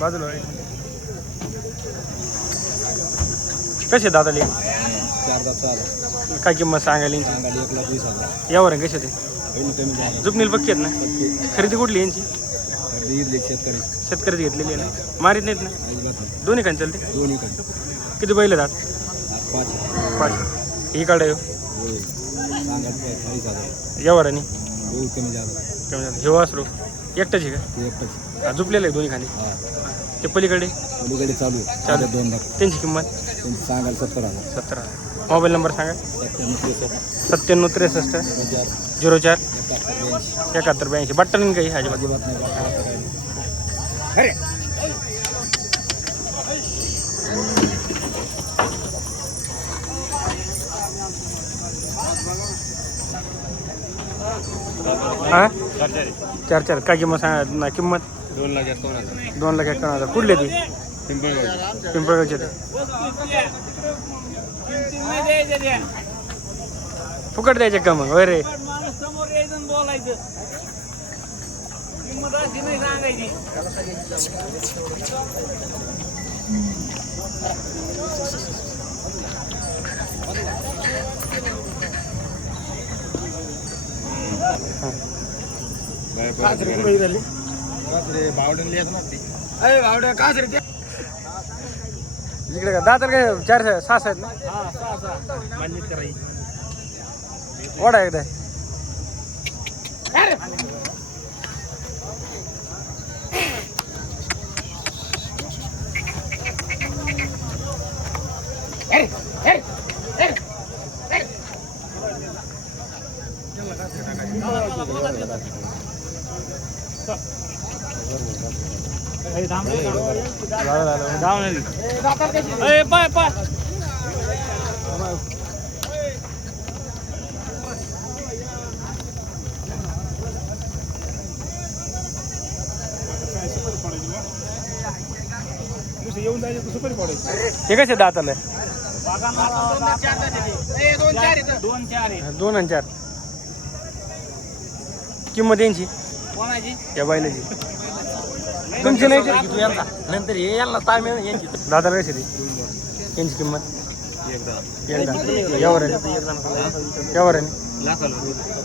बाजूला कसे दादाले 4,10,000 काय किंमत सांगायला यांची? सांगायला 1,20,000 यावर आहे कसे ते कमी द्या. जुपनील पक्की आहेत ना? खरेदी कुठली यांची? इथले शेतकरी शेतकरी घेतलेली आहे ना? मारीत नाहीत ना? अजिबात नाही. दोन्ही कान चालते? दोन्हीकडे किती बैल आहेत? 5 पाच. ही काढाय सांगायला 40,000 यावर आणि बहुत कमी झालं. कमी झालं. हे वासरू एकटाच आहे ते एकटंच का? झुपलेलं आहे दोन्ही खाली. हां ते पलीकडे पलीकडे चालू आहे. 2 लाख त्यांची किंमत त्यांची सांगायला 70,000. 70. मोबाईल नंबर सांगा. 97 63 04 71 82. बट्टन काही अजिबात अजिबात नाही. अरे हां 4 काय किंमत सांगा ना? किंमत 2,51,000. 2,51,000. कुठले ती? पिंपळगावचे ते फुकट द्यायचे का मग? अरे इकडे का दातर काय 4-6 आहेत ना? ओढा एकदा हे कसे दाताला? 2 आणि 4. किंमत यांची या बैलाची तुमची नाही नंतर हे याला ताम यांची दादाला कशी ती यांची किंमत? यावर आहे यावर आहे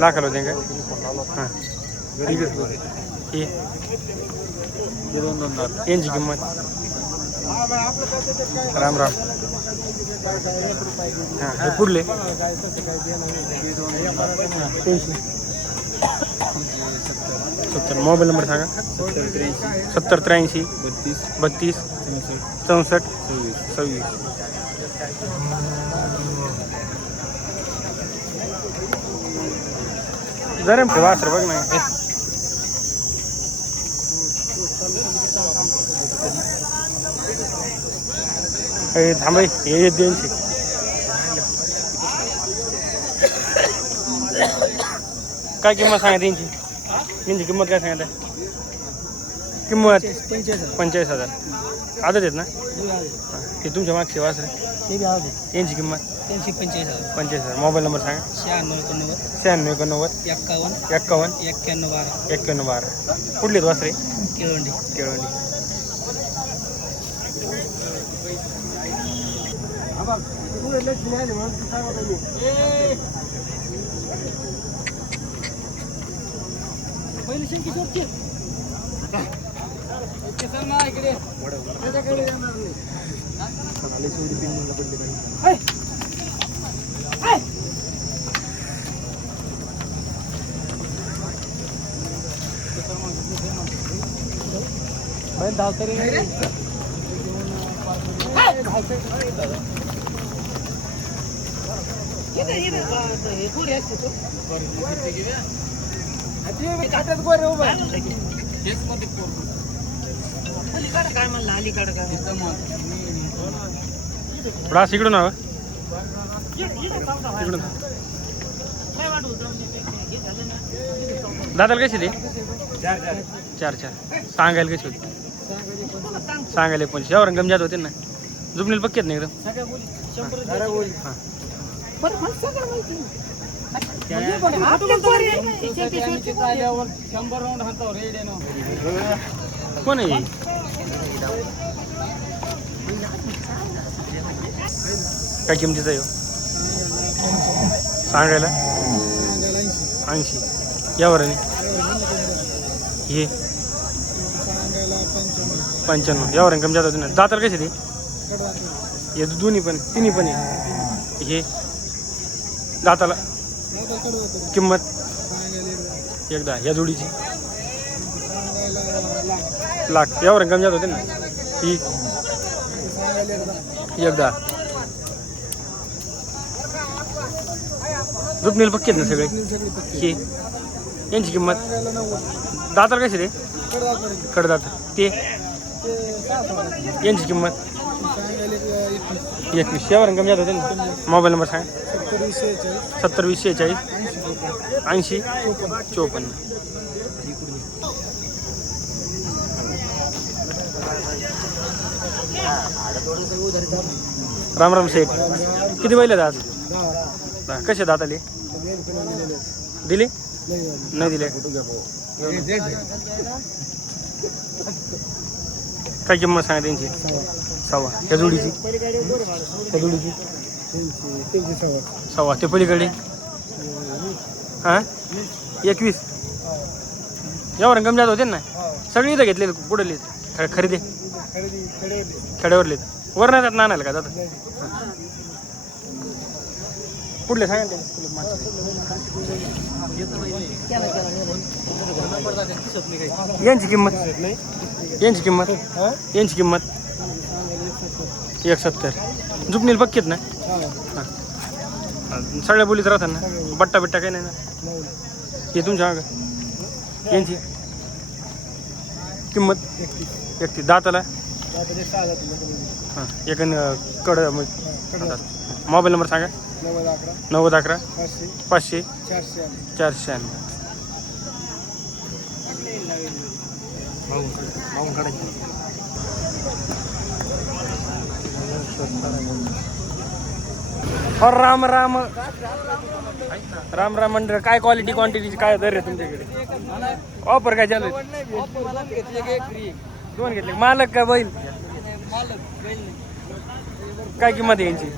लाखाला होते का? हां यांची किंमत? राम राम. हां हे पुढले 70. मोबाईल नंबर सांगा. 70 83 32 64 26. जरा वासर बघ ना. थांबाई हे द्यायची काय किंमत सांगा त्यांची? त्यांची किंमत काय सांगत आहे? किंमत 45,000. आदत आहेत ना? ते तुमच्या मागची वासर यांची किंमत? 45,000. मोबाईल नंबर सांगा. 96 89 51 91 12. कुठली आहेत वासरे? केळवंडी. काय म्हणलं अलीकडं काय थोडा इकडून हवं इकडून. दादाला कशी दे? 4 सांगायला कशी होती? सांगायला 25. यावर गमजात होते ना? जुबनील पक्केत नाही एकदम. हां कोण आहे? काय किमतीचा येऊ सांगायला 80 यावर नाही हे 95 यावर कमी जात होते ना. दाताला कसे ते हे दोन्ही पण तिन्ही पण आहे. हे दाताला किंमत एकदा या जोडीची लाख यावर कमी जात होते ना. ही एकदा दुखनेल पक्केत ना सगळे. हे यांची किंमत दाताला कसे ते कडदात ते यांची किंमत 21 यावर कमी जात होते ना. मोबाईल नंबर सांग. 70 20 46 80 54. राम राम शेठ. किती बैल आहेत आज? कसे दात आले? दिले नाही दिले. काय किंमत सांगा त्यांची? 6 त्या जोडीची त्या जोडीची 6 ते पलीकडे हां 21 यावर कमी जात होते ना. सगळी इथं घेतले कुठले खरेदी खेड्यावरले वर नाही जात ना आणायला का जात कुठले सांगा. यांची किंमत यांची किंमत यांची किंमत 170 जुपनील पक्केत ना. सगळ्या बोलीत राहतात ना. बट्टा बिट्टा काही नाही ना. हे तुमच्या यांची किंमत 31 दाताला हां एक कड. मोबाईल नंबर सांगा. 90 11 500 400. राम राम राम राम मंडळ. काय क्वालिटी क्वांटिटीची काय दर आहे तुमच्याकडे? ऑफर काय चालू आहे? 2 घेतले मालक का बैल? काय किंमत आहे यांची?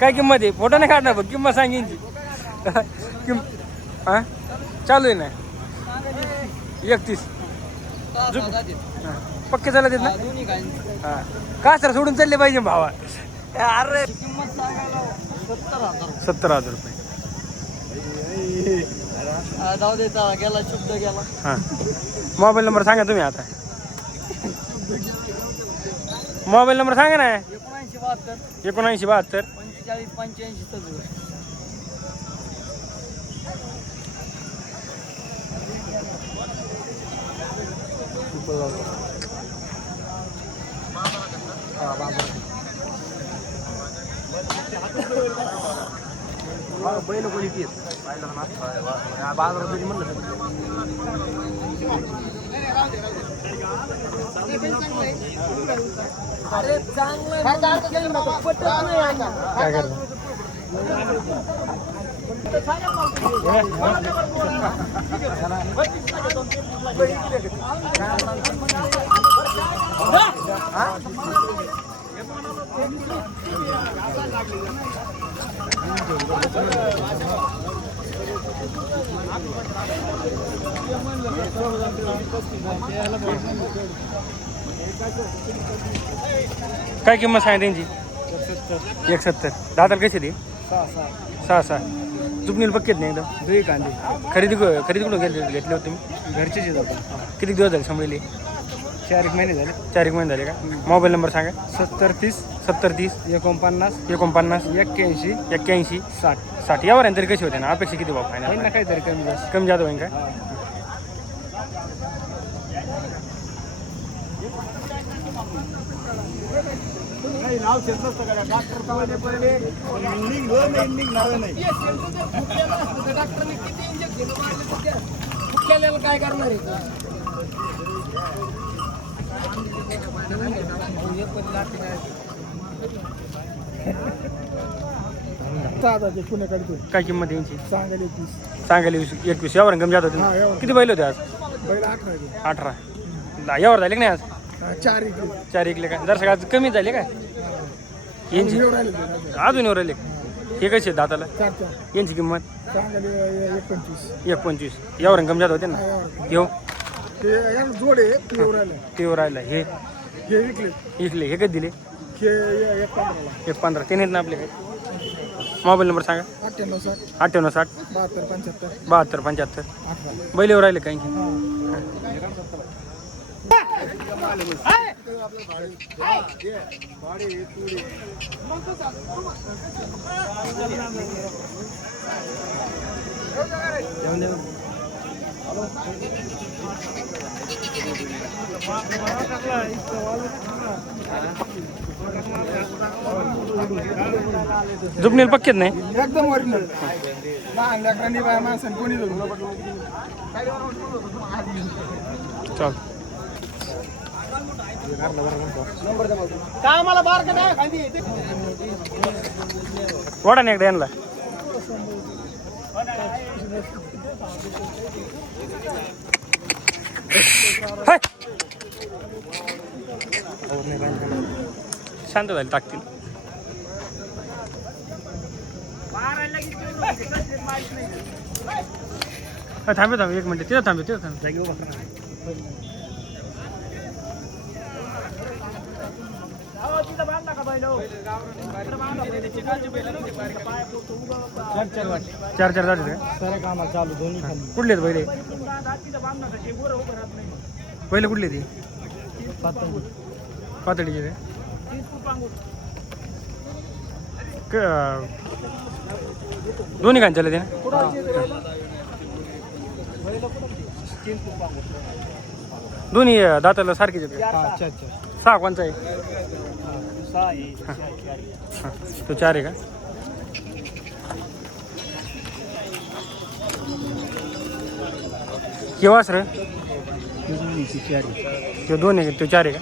काय किंमत आहे? फोटो नाही काढणार बघ. किंमत सांग यांची. हां चालू आहे ना 31 पक्के चालत आहेत ना. हां का सर सोडून चालले पाहिजे भावा. अरे 70,000 रुपये. गेला शुद्ध गेला. हां मोबाईल नंबर सांगा तुम्ही आता. मोबाईल नंबर सांगा ना. 79 72 45 85 बैल कोणी येत बाजारात म्हणलं अरे चांगलं काय करतो. काय किंमत सांगा त्यांची? 170 दाताला कशी दे? 6 जुपनील पक्केत नाही एकदम. 2 कांदे खरेदी कुठं घेतले होते तुम्ही? घरचेच आहेत आपण. किती दिवस झाले सांभाळले? 4 महिने झाले. 4 महिने झाले का? मोबाईल नंबर सांगा. 70 30 70 30 49 49 81 81 60 60 यावर आहे तरी कशी होते ना? अपेक्षा किती भाव होईल फायनल? ना काहीतरी कमी जास्त. कमी जात होईल का? काय करणार आहे? काय किंमत यांची? सांगायला सांगायला 21 यावर कमी जात हा, होते. यावर. किती बैल होते आज? 18 यावर झाले की नाही आज? 4 इकडे. 4 इकले का? जर सगळ्यात कमी झाले काय? यांची अजून येऊ राहिले हे कसे आहेत दाताला यांची किंमत 1.25 यावर कमी जात होते ना येऊ जोडे ते येऊ राहिला हे इकले हे कधी दिले 1.15 ते नाहीत ना आपले मोबाईल नंबर सांगा 9860 7275 बैल येऊ राहिले काही झुपणील पक्केत नाही एकदम ओरिजिनल लहान लेकरांनी बाय माणसाने कोणी चल काय मला बार का नाही खाली वाडा नाही एकदा यांना शांत झाले टाकतील थांबे थांबे 1 मिनिट तिथं थांबे जागी उभा चार जाते कामाला चालू दोन्ही कुठले आहेत पहिले कुठले ती पातळीचे काय दोन्ही कान चालले ते दोन्ही दाताला सारखेच आहेत अच्छा 6 कोणचा आहे तो 4 आहे का केव्हा सर तो 2 आहे तो 4 आहे का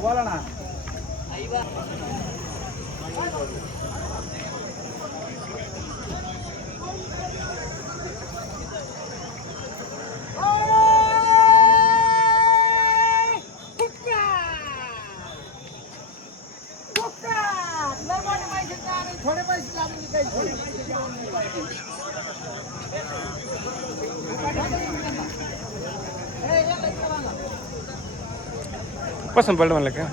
बोला ना थोडे पैसे लागून पसंत पडलं म्हणलं का